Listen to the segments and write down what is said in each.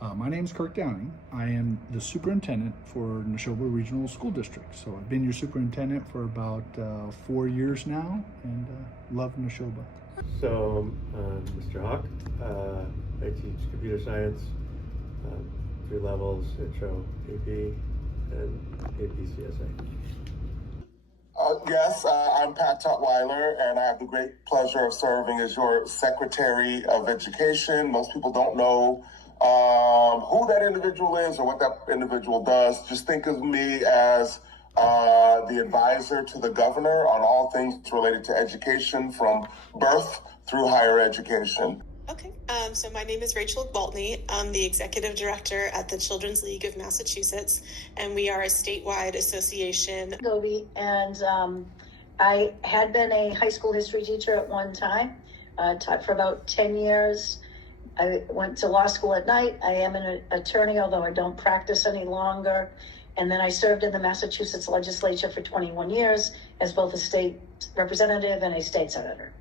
My name is Kirk Downing. I am the superintendent for Neshoba Regional School District. So I've been your superintendent for about 4 years now, and love Neshoba. So, Mr. Hawk, I teach computer science, 3 levels, intro, AP, and AP CSA. Yes, I'm Pat Tutwiler, and I have the great pleasure of serving as your Secretary of Education. Most people don't know who that individual is or what that individual does. Just think of me as the advisor to the governor on all things related to education from birth through higher education. Okay, so my name is Rachel Baltney. I'm the executive director at the Children's League of Massachusetts, and we are a statewide association. Gobi, and I had been a high school history teacher at one time, taught for about 10 years. I went to law school at night. I am an attorney, although I don't practice any longer. And then I served in the Massachusetts legislature for 21 years as both a state representative and a state senator.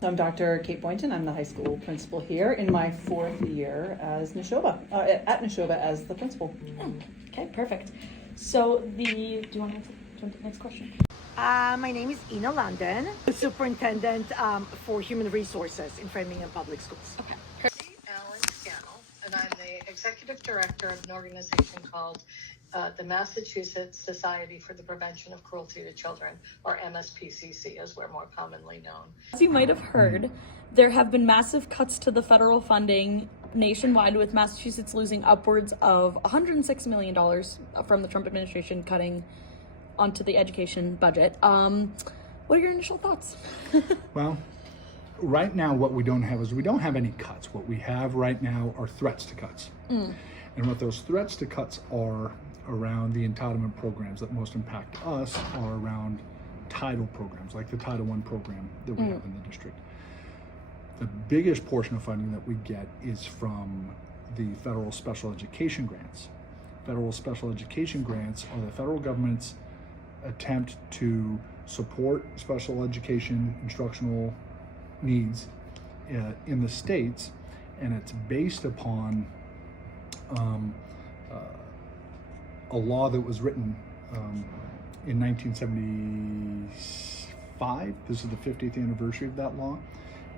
I'm Dr. Kate Boynton. I'm the high school principal here in my 4th year as Neshoba, at Neshoba as the principal. Okay, perfect. So do you want to jump to the next question? My name is Ina London, Superintendent for Human Resources in Framingham Public Schools. Okay. Alan Scannell, and I'm the Executive Director of an organization called the Massachusetts Society for the Prevention of Cruelty to Children, or MSPCC as we're more commonly known. As you might have heard, there have been massive cuts to the federal funding nationwide, with Massachusetts losing upwards of $106 million from the Trump administration cutting onto the education budget. What are your initial thoughts? Well, right now what we don't have is we don't have any cuts. What we have right now are threats to cuts. And what those threats to cuts are around the entitlement programs that most impact us are around Title programs, like the Title I program that we have in the district. The biggest portion of funding that we get is from the federal special education grants. Federal special education grants are the federal government's attempt to support special education instructional needs in the states, and it's based upon a law that was written in 1975. This is the 50th anniversary of that law,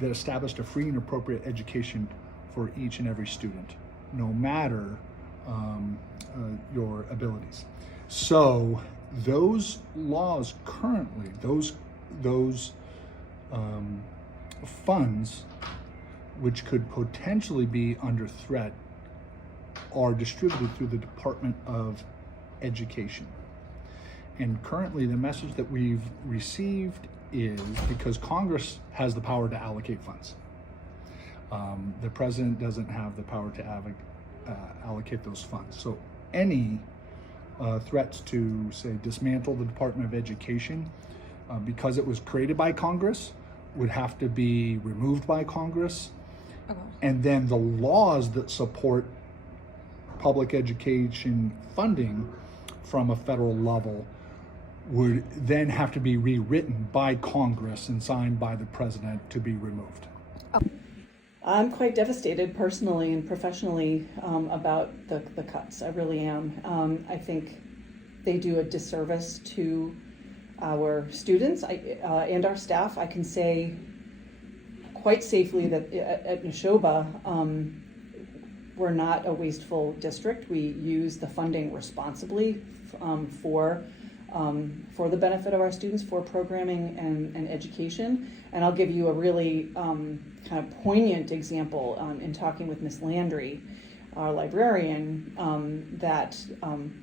that established a free and appropriate education for each and every student, no matter your abilities. So those laws currently, those funds, which could potentially be under threat, are distributed through the Department of Education. And currently the message that we've received is, because Congress has the power to allocate funds, the president doesn't have the power to allocate those funds. So any threats to, say, dismantle the Department of Education, because it was created by Congress, would have to be removed by Congress. And then the laws that support public education funding from a federal level would then have to be rewritten by Congress and signed by the president to be removed. I'm quite devastated personally and professionally about the cuts. I really am. I think they do a disservice to our students and our staff. I can say quite safely that at Neshoba, we're not a wasteful district. We use the funding responsibly for the benefit of our students, for programming and education. And I'll give you a really kind of poignant example in talking with Miss Landry, our librarian, that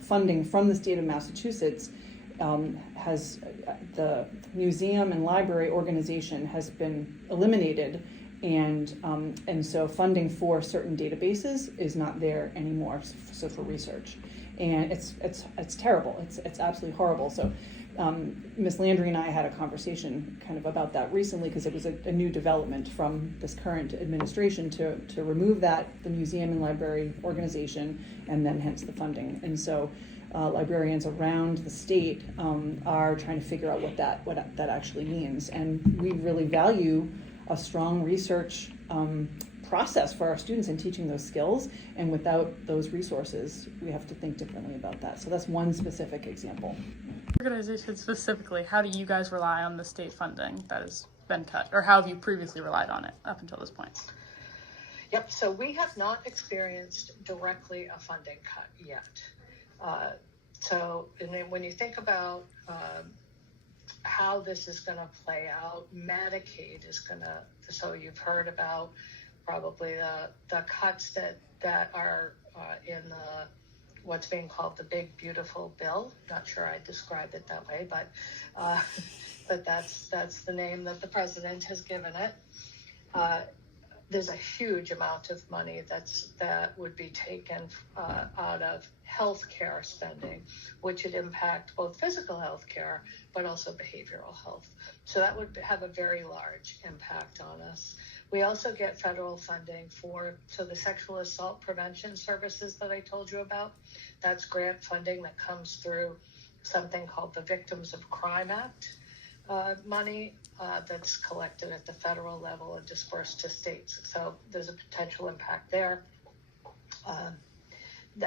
funding from the state of Massachusetts has, the museum and library organization has been eliminated, and so funding for certain databases is not there anymore, so for research. And it's terrible. It's absolutely horrible. So Ms. Landry and I had a conversation kind of about that recently, because it was a new development from this current administration to remove the museum and library organization, and then hence the funding. And so librarians around the state are trying to figure out what that actually means. And we really value a strong research process for our students in teaching those skills, and without those resources, we have to think differently about that. So that's one specific example. Organization specifically, how do you guys rely on the state funding that has been cut, or how have you previously relied on it up until this point? Yep, so we have not experienced directly a funding cut yet. And then when you think about how this is going to play out, Medicaid is going to, so you've heard about probably the cuts that are in what's being called the Big Beautiful Bill. Not sure I described it that way, but that's the name that the president has given it. There's a huge amount of money that would be taken out of healthcare spending, which would impact both physical health care, but also behavioral health. So that would have a very large impact on us. We also get federal funding for the sexual assault prevention services that I told you about. That's grant funding that comes through something called the Victims of Crime Act money that's collected at the federal level and dispersed to states. So there's a potential impact there.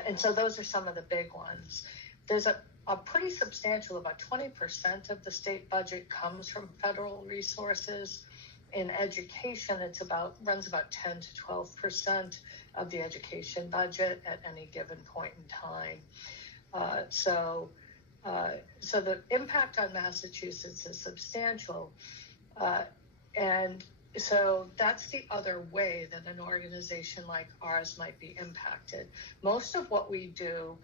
And so those are some of the big ones. There's a pretty substantial, about 20% of the state budget comes from federal resources. In education, runs about 10 to 12% of the education budget at any given point in time. So the impact on Massachusetts is substantial. And so that's the other way that an organization like ours might be impacted. Most of what we do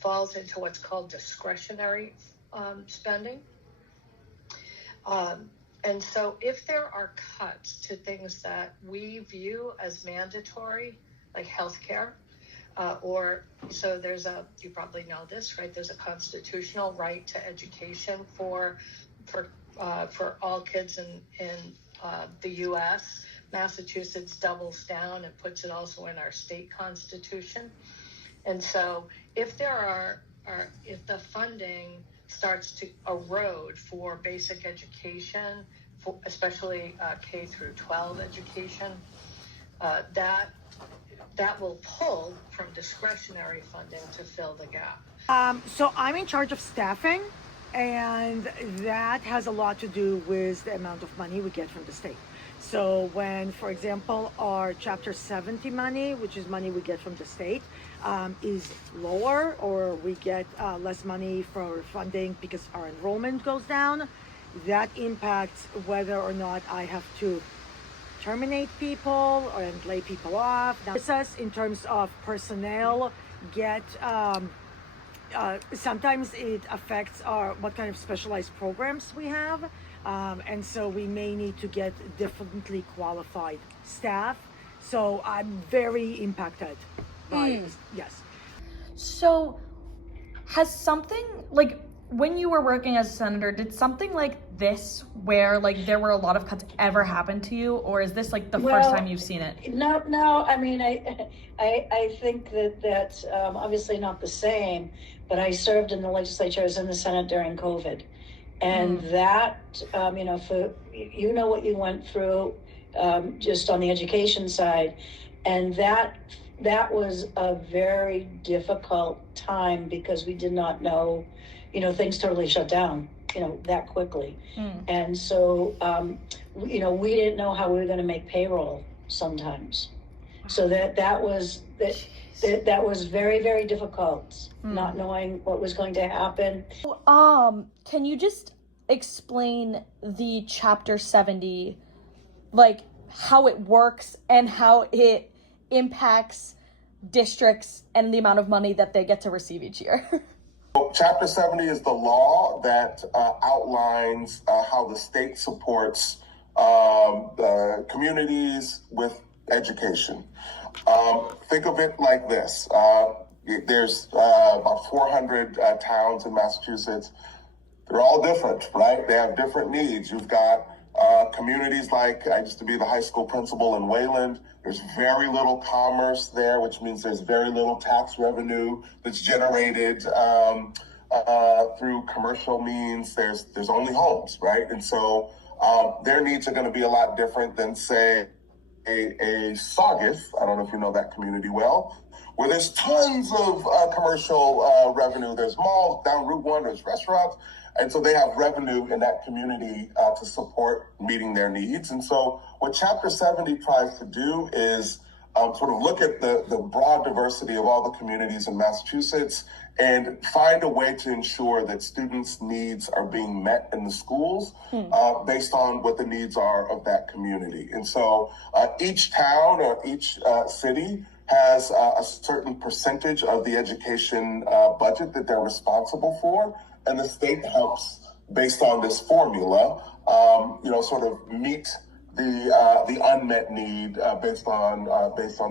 falls into what's called discretionary spending. And so if there are cuts to things that we view as mandatory, like healthcare, you probably know this, right? There's a constitutional right to education for all kids in the U.S. Massachusetts doubles down and puts it also in our state constitution. And so if if the funding starts to erode for basic education, especially K through 12 education, that will pull from discretionary funding to fill the gap. So I'm in charge of staffing, and that has a lot to do with the amount of money we get from the state. So when, for example, our Chapter 70 money, which is money we get from the state, is lower, or we get less money for funding because our enrollment goes down, that impacts whether or not I have to terminate people or lay people off. Now, in terms of personnel, sometimes it affects what kind of specialized programs we have. And so we may need to get differently qualified staff. So I'm very impacted by this. Yes. So has something, like, when you were working as a senator, did something like this, where like there were a lot of cuts, ever happen to you, or is this like the first time you've seen it? No. I mean, I think that's obviously not the same, but I served in the legislature. I was in the Senate during COVID, and that for what you went through just on the education side, and that was a very difficult time because we did not know. Things totally shut down, that quickly. And so, we didn't know how we were going to make payroll sometimes. So that was very, very difficult, not knowing what was going to happen. Can you just explain the Chapter 70, like how it works and how it impacts districts and the amount of money that they get to receive each year? Chapter 70 is the law that outlines how the state supports the communities with education. Think of it like this. There's about 400 towns in Massachusetts. They're all different, right? They have different needs. You've got communities like, I used to be the high school principal in Wayland. There's very little commerce there, which means there's very little tax revenue that's generated through commercial means. There's only homes, right? And so their needs are going to be a lot different than, say, a Saugus, I don't know if you know that community well, where there's tons of commercial revenue. There's malls down Route 1, there's restaurants. And so they have revenue in that community to support meeting their needs. And so what Chapter 70 tries to do is sort of look at the broad diversity of all the communities in Massachusetts and find a way to ensure that students' needs are being met in the schools based on what the needs are of that community. And so each town or each city has a certain percentage of the education budget that they're responsible for, and the state helps based on this formula, sort of meet the unmet need based on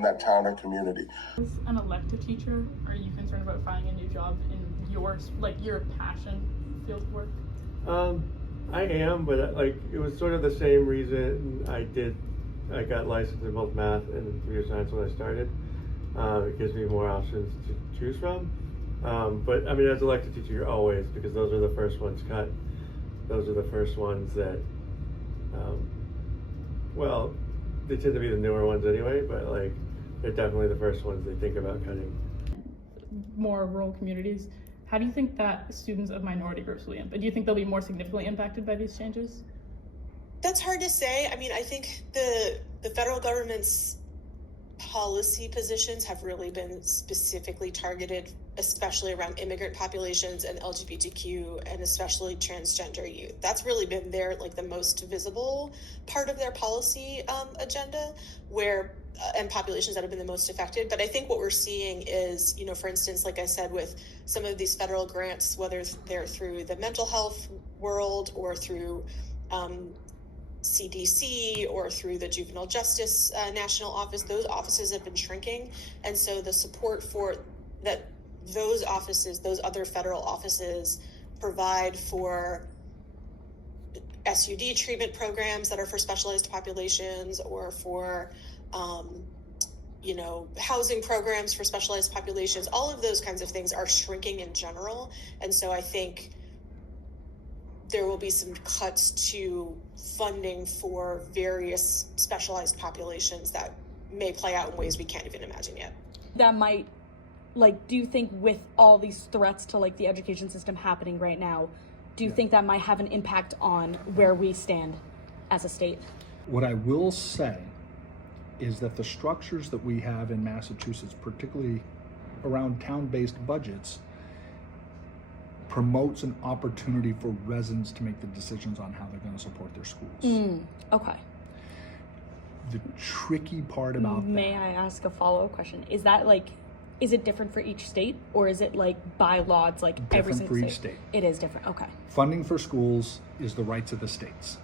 that town or community. As an elective teacher, are you concerned about finding a new job in your passion field of work? I am, but it was sort of the same reason I got licensed in both math and computer science when I started. It gives me more options to choose from. But I mean, as an elective teacher, you're always, because those are the first ones cut. Those are the first ones that, they tend to be the newer ones anyway, but they're definitely the first ones they think about cutting. More rural communities. How do you think that students of minority groups will be impacted? Do you think they'll be more significantly impacted by these changes? That's hard to say. I mean, I think the federal government's policy positions have really been specifically targeted, especially around immigrant populations and LGBTQ and especially transgender youth. That's really been the most visible part of their policy agenda, and populations that have been the most affected. But I think what we're seeing is, for instance, like I said, with some of these federal grants, whether they're through the mental health world or through CDC or through the Juvenile Justice National Office, those offices have been shrinking. And so the support for that, those offices, those other federal offices provide for SUD treatment programs that are for specialized populations or for, housing programs for specialized populations. All of those kinds of things are shrinking in general. And so I think there will be some cuts to funding for various specialized populations that may play out in ways we can't even imagine yet. That might, do you think with all these threats to the education system happening right now, do you think that might have an impact on where we stand as a state? What I will say is that the structures that we have in Massachusetts, particularly around town-based budgets, promotes an opportunity for residents to make the decisions on how they're going to support their schools. Okay. The tricky part about May I ask a follow-up question? Is that is it different for each state, or is it by law it's every single for each state? It is different. Okay. Funding for schools is the rights of the states.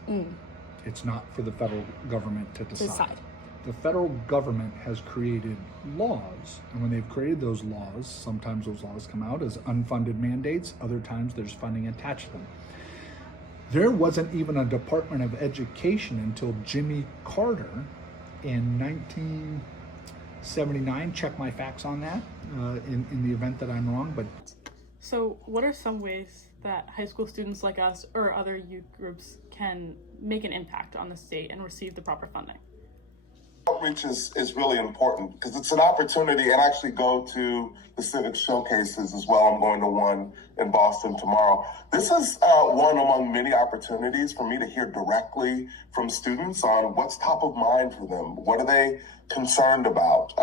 It's not for the federal government to decide. The federal government has created laws, and when they've created those laws, sometimes those laws come out as unfunded mandates, other times there's funding attached to them. There wasn't even a Department of Education until Jimmy Carter in 1979. Check my facts on that in the event that I'm wrong. But so what are some ways that high school students like us or other youth groups can make an impact on the state and receive the proper funding? Outreach is really important because it's an opportunity, and actually go to the Civics showcases as well. I'm going to one in Boston tomorrow. This is one among many opportunities for me to hear directly from students on what's top of mind for them. What are they concerned about?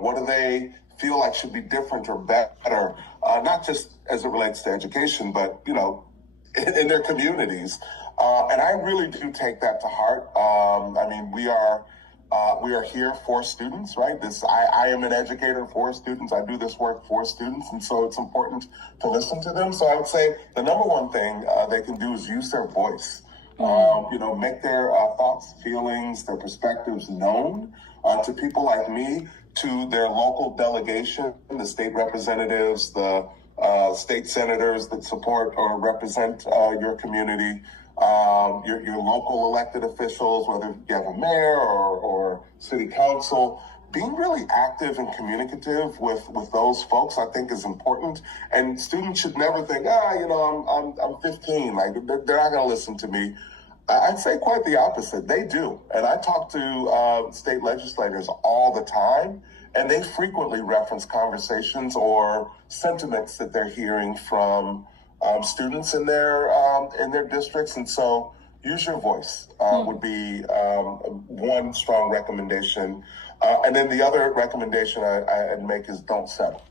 What do they feel like should be different or better? Not just as it relates to education, but, in their communities. And I really do take that to heart. We are here for students, right? I am an educator for students. I do this work for students, and so it's important to listen to them. So I would say the number one thing they can do is use their voice. Make their thoughts, feelings, their perspectives known to people like me, to their local delegation, the state representatives, the state senators that support or represent your community. Your local elected officials, whether you have a mayor or city council, being really active and communicative with those folks, I think, is important. And students should never think, I'm 15, they're not going to listen to me. I'd say quite the opposite. They do. And I talk to state legislators all the time, and they frequently reference conversations or sentiments that they're hearing from students in their districts. And so use your voice would be one strong recommendation. And then the other recommendation I'd make is don't settle.